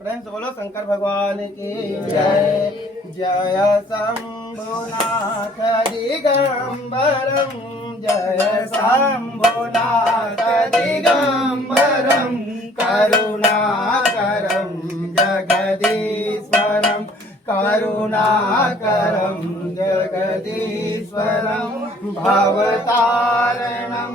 प्रेम से बोलो शंकर भगवान की जय। जय शंभुनाथ दिगंबरम, जय शंभुनाथ दिगंबरम, करुणाकरं जगदीश्वरं, करुणाकरं जगदीश्वरं, भवतारणं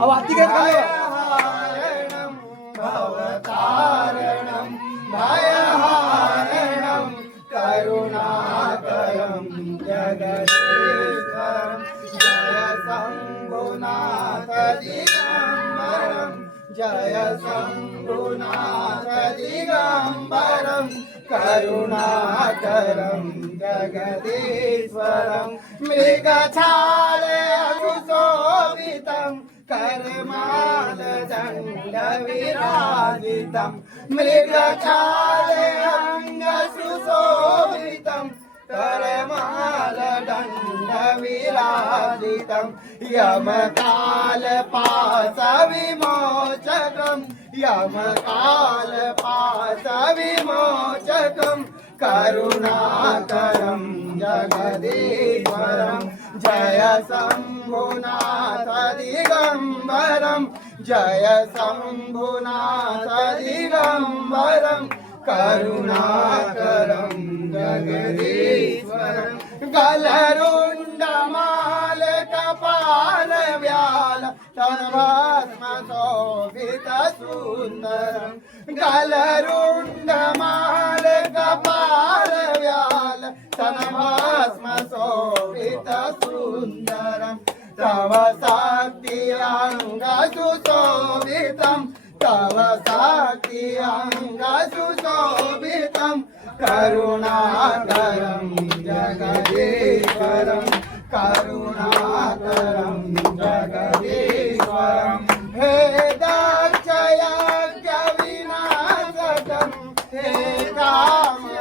भयहारणं, भवतारणं भयहारणं, करुणाकरं जगदीश्वरं, जय शंभुनाथ दिगंबरं, जय शंभुनाथ दिगंबरं, करुणाकरं जगदीश्वरं, मृगछालयसुशोभितं, करमालदण्डविराजितं, मृगछालयसुशोभितं, करमालदण्डविराजितं, यमकालपाशविमोचकं, यमकालपाशविमोचकं, करुणाकरं जगदीश्वरं, जय शंभुनाथ दिगंबरं, जय शंभुनाथ दिगंबरं, करुणाकरं जगदीश्वरं, गलरुण्डमालकपालव्याल सर्वात्मशोभितसुन्दरं, गलरुण्डमालकपालव्याल सर्वात्मशोभितसुन्दरं, तव शक्त्यङ्गसुशोभितं, तव शक्त्यङ्गसुशोभितं, करुणाकरं जगदीश्वरं, करुणाकरं जगदीश्वरं, हे दक्षयज्ञविनाशकं, हे कामदानकारणं,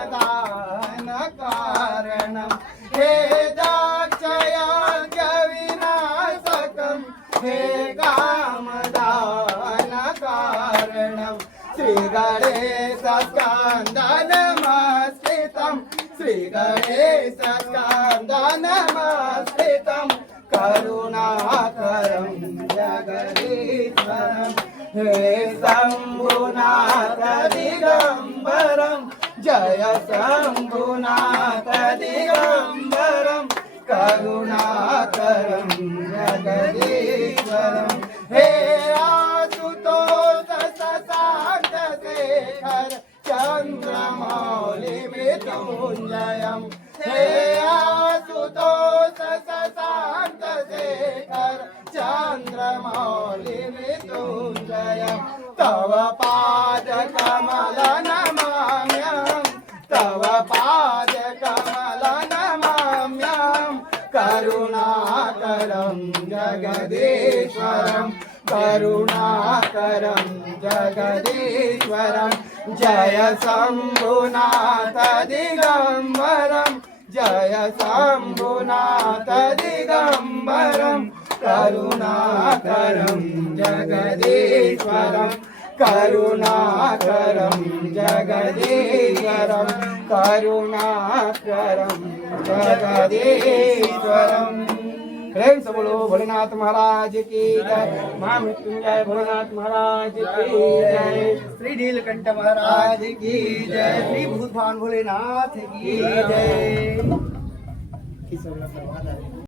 हे दक्षयज्ञविनाशकं, हे कामदानकारणं, श्रीगणेशस्कन्दनमस्कृतं, श्रीगणेशस्कन्दनमस्कृतं, करुणाकरं जगदीश्वरं, हे शंभुनाथ दिगंबरं, जय शंभुनाथ दिगंबरं, करुणाकरं जगदीश्वरं, हे आशुतोष शशांक शेखर चंद्रमौलि मृत्युंजयं, हे आशुतोष शशांक शेखर चंद्रमौलि मृत्युंजयं, तव पादकमल नमाम्यहं, तव पादकमल नमाम्यहं, करुणाकरं जगदीश्वरं, करुणाकरं जगदीश्वरं, जय शंभुनाथ दिगंबरं, जय शंभुनाथ दिगंबरं, करुणाकरं जगदीश्वरं, करुणाकरं जगदीश्वरं, करुणाकरं जगदीश्वरं। प्रेम से बोलो भोलेनाथ महाराज की जय। महामृत्युंजय भोलेनाथ महाराज की जय। श्री नीलकंठ महाराज की जय। श्री भूतभान भोलेनाथ की जय।